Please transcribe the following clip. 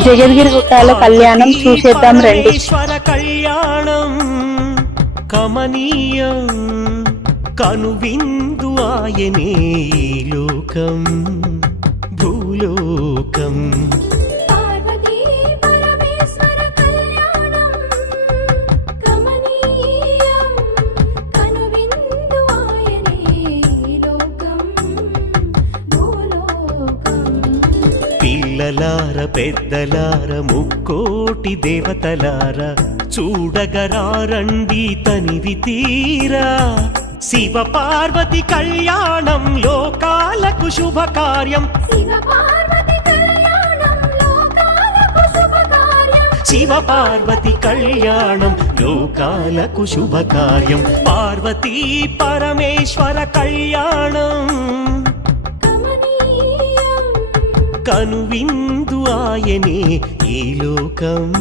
జగద్గిరి గుట్టాల కళ్యాణం చూసేద్దాం రండి. కళ్యాణం కమనీయం కనువిందు ఆయనే లోకం భూలోకం. పిల్లలార పెద్దలార ముక్కోటి దేవతలార చూడగరారండి తనివి తీరా. శివ పార్వతి కళ్యాణం లోకాలకు శుభకార్యం. శివ పార్వతి కళ్యాణం లోకాలకు శుభకార్యం. పార్వతీ పరమేశ్వర కళ్యాణం కనువిందు ఆయనే ఈ లోకం